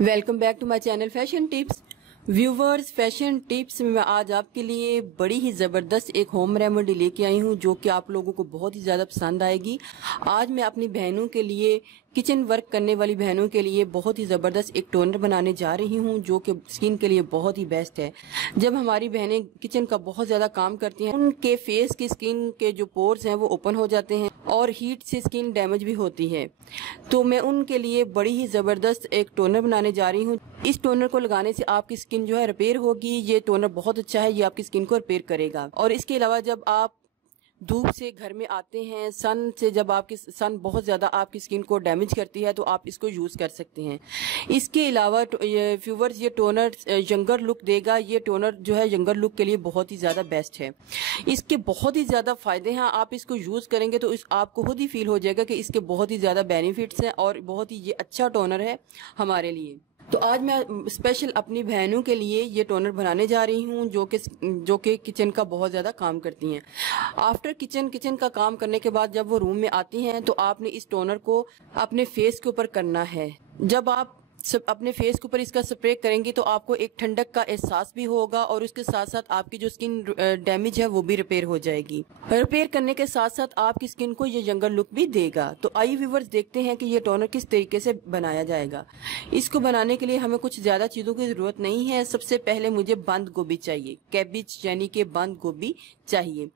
Welcome back to my channel fashion tips. Viewers, fashion tips में मैं आज आपके लिए बड़ी ही ज़बरदस्त एक होम रेमेडी लेके आई हूँ जो कि आप लोगों को बहुत ही ज़्यादा पसंद आएगी। आज मैं अपनी बहनों के लिए, किचन वर्क करने वाली बहनों के लिए बहुत ही ज़बरदस्त एक टोनर बनाने जा रही हूँ जो कि स्किन के लिए बहुत ही बेस्ट है। जब हमारी बहनें किचन का बहुत ज़्यादा काम करती हैं, उनके फेस की स्किन के जो पोर्स हैं वो ओपन हो जाते हैं और हीट से स्किन डैमेज भी होती है। तो मैं उनके लिए बड़ी ही ज़बरदस्त एक टोनर बनाने जा रही हूँ। इस टोनर को लगाने से आपकी स्किन जो है रिपेयर होगी। ये टोनर बहुत अच्छा है, ये आपकी स्किन को रिपेयर करेगा। और इसके अलावा जब आप धूप से घर में आते हैं, सन से जब आपकी सन बहुत ज़्यादा आपकी स्किन को डैमेज करती है तो आप इसको यूज़ कर सकते हैं। इसके अलावा व्यूवर्स, ये टोनर यंगर लुक देगा। ये टोनर जो है यंगर लुक के लिए बहुत ही ज़्यादा बेस्ट है। इसके बहुत ही ज़्यादा फ़ायदे हैं। आप इसको यूज़ करेंगे तो आपको खुद ही फील हो जाएगा कि इसके बहुत ही ज़्यादा बेनिफिट्स हैं और बहुत ही ये अच्छा टोनर है हमारे लिए। तो आज मैं स्पेशल अपनी बहनों के लिए ये टोनर बनाने जा रही हूँ जो कि किचन का बहुत ज़्यादा काम करती हैं। आफ्टर किचन का काम करने के बाद जब वो रूम में आती हैं तो आपने इस टोनर को अपने फेस के ऊपर करना है। जब आप अपने फेस के ऊपर इसका स्प्रे करेंगे तो आपको एक ठंडक का एहसास भी होगा और उसके साथ साथ आपकी जो स्किन डैमेज है वो भी रिपेयर हो जाएगी। रिपेयर करने के साथ साथ आपकी स्किन को ये यंगर लुक भी देगा। तो आइए व्यूअर्स, देखते हैं कि ये टोनर किस तरीके से बनाया जाएगा। इसको बनाने के लिए हमें कुछ ज़्यादा चीज़ों की ज़रूरत नहीं है। सबसे पहले मुझे बंद गोभी चाहिए, कैबिज यानी कि बंद गोभी चाहिए।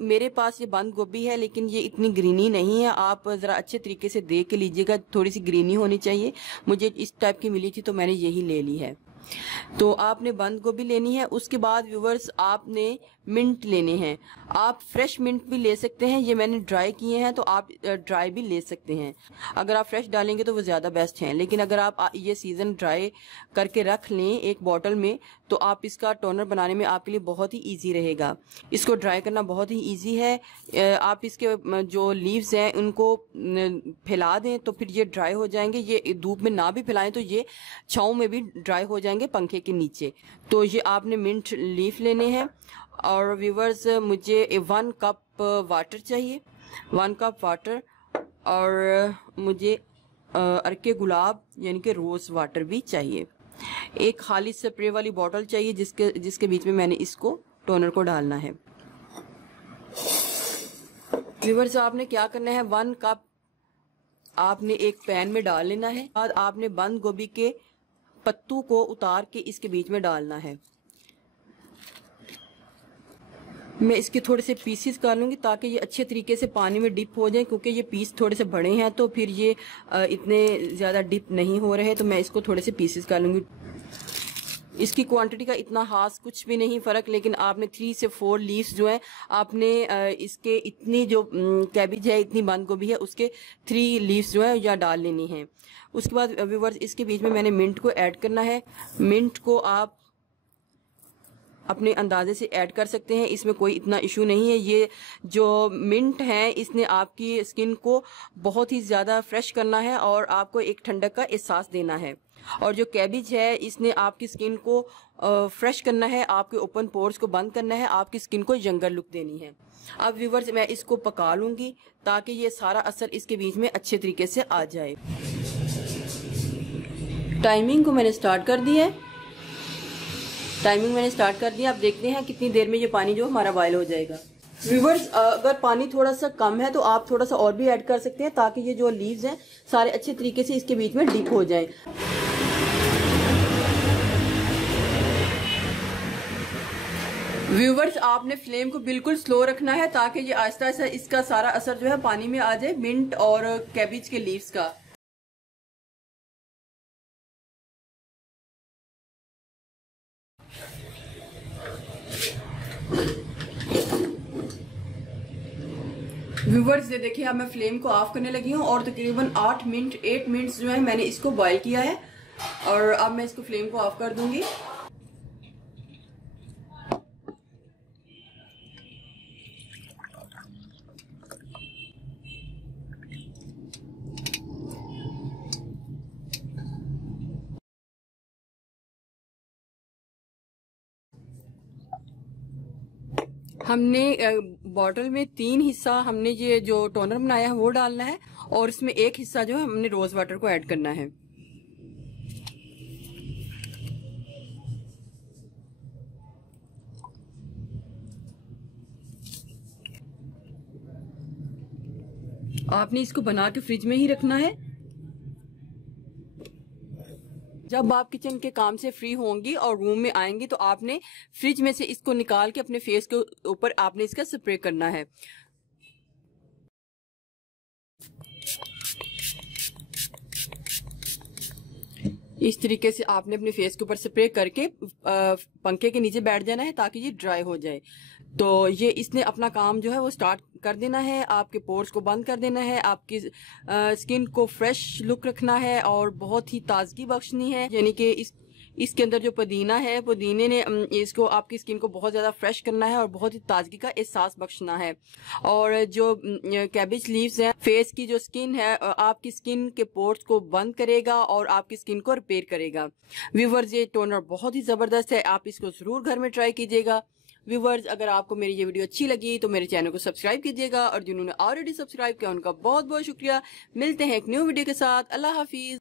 मेरे पास ये बंद गोभी है लेकिन ये इतनी ग्रीनी नहीं है। आप ज़रा अच्छे तरीके से देख के लीजिएगा, थोड़ी सी ग्रीनी होनी चाहिए। मुझे इस टाइप की मिली थी तो मैंने यही ले ली है। तो आपने बंद गोभी लेनी है। उसके बाद व्यूवर्स, आपने मिंट लेने हैं। आप फ्रेश मिंट भी ले सकते हैं, ये मैंने ड्राई किए हैं तो आप ड्राई भी ले सकते हैं। अगर आप फ्रेश डालेंगे तो वो ज़्यादा बेस्ट हैं, लेकिन अगर आप ये सीज़न ड्राई करके रख लें एक बॉटल में तो आप इसका टोनर बनाने में आपके लिए बहुत ही ईजी रहेगा। इसको ड्राई करना बहुत ही ईजी है। आप इसके जो लीव्स हैं उनको फैला दें तो फिर ये ड्राई हो जाएंगे। ये धूप में ना भी फैलाएं तो ये छाँव में भी ड्राई हो जाएंगे पंखे के नीचे। तो ये आपने मिंट लीफ लेने हैं। और व्यूवर्स, मुझे 1 कप वाटर चाहिए, 1 कप वाटर। और मुझे अर्के गुलाब यानी कि रोज़ वाटर भी चाहिए। एक खाली स्प्रे वाली बोतल चाहिए जिसके बीच में मैंने इसको टोनर को डालना है। व्यूवर्स, आपने क्या करना है, 1 कप आपने एक पैन में डाल लेना है। बाद आपने बंद गोभी के पत्तों को उतार के इसके बीच में डालना है। मैं इसके थोड़े से पीसेस कर लूँगी ताकि ये अच्छे तरीके से पानी में डिप हो जाए, क्योंकि ये पीस थोड़े से बड़े हैं तो फिर ये इतने ज़्यादा डिप नहीं हो रहे। तो मैं इसको थोड़े से पीसेस कर लूँगी। इसकी क्वांटिटी का इतना खास कुछ भी नहीं फ़र्क, लेकिन आपने 3 से 4 लीव्स जो हैं आपने इसके इतनी जो कैबिज है, इतनी बंद गोभी है, उसके 3 लीव्स जो है या डाल लेनी है। उसके बाद व्यूअर्स, इसके बीच में मैंने मिंट को ऐड करना है। मिंट को आप अपने अंदाजे से ऐड कर सकते हैं, इसमें कोई इतना इशू नहीं है। ये जो मिंट है इसने आपकी स्किन को बहुत ही ज़्यादा फ्रेश करना है और आपको एक ठंडक का एहसास देना है। और जो कैबिज है इसने आपकी स्किन को फ्रेश करना है, आपके ओपन पोर्स को बंद करना है, आपकी स्किन को यंगर लुक देनी है। अब व्यूवर्स, मैं इसको पका लूँगी ताकि ये सारा असर इसके बीच में अच्छे तरीके से आ जाए। टाइमिंग को मैंने स्टार्ट कर दिया है। अब देखते हैं कितनी देर में ये पानी जो हमारा बॉयल हो जाएगा। व्यूवर्स, अगर पानी थोड़ा सा कम है तो आप थोड़ा सा और भी ऐड कर सकते हैं ताकि ये जो लीव्स हैं सारे अच्छे तरीके से इसके बीच में डिप हो जाएं। व्यूवर्स, आपने फ्लेम को बिल्कुल स्लो रखना है ताकि ये आहिस्ता आहिस्ता इसका सारा असर जो है पानी में आ जाए, मिंट और कैबिज के लीव्स का। व्यूवर्स, ये देखिए, अब मैं फ्लेम को ऑफ करने लगी हूँ और तकरीबन 8 मिनट्स जो है मैंने इसको बॉईल किया है। और अब मैं इसको फ्लेम को ऑफ कर दूंगी। हमने बॉटल में 3 हिस्सा हमने ये जो टोनर बनाया है वो डालना है और इसमें 1 हिस्सा जो है हमने रोज वाटर को ऐड करना है। आपने इसको बना के फ्रिज में ही रखना है। जब आप किचन के काम से फ्री होंगी और रूम में आएंगी तो आपने फ्रिज में से इसको निकाल के अपने फेस के ऊपर आपने इसका स्प्रे करना है। इस तरीके से आपने अपने फेस के ऊपर स्प्रे करके पंखे के नीचे बैठ जाना है ताकि ये ड्राई हो जाए। तो ये इसने अपना काम जो है वो स्टार्ट कर देना है, आपके पोर्स को बंद कर देना है, आपकी स्किन को फ्रेश लुक रखना है और बहुत ही ताजगी बख्शनी है। यानी कि इसके अंदर जो पुदीना है, पुदीने ने इसको आपकी स्किन को बहुत ज़्यादा फ्रेश करना है और बहुत ही ताजगी का एहसास बख्शना है। और जो कैबेज लीव्स हैं, फेस की जो स्किन है आपकी स्किन के पोर्स को बंद करेगा और आपकी स्किन को रिपेयर करेगा। व्यूवर्स, ये टोनर बहुत ही ज़बरदस्त है, आप इसको ज़रूर घर में ट्राई कीजिएगा। व्यूवर्स, अगर आपको मेरी ये वीडियो अच्छी लगी तो मेरे चैनल को सब्सक्राइब कीजिएगा और जिन्होंने ऑलरेडी सब्सक्राइब किया उनका बहुत बहुत शुक्रिया। मिलते हैं एक न्यू वीडियो के साथ। अल्लाह हाफिज।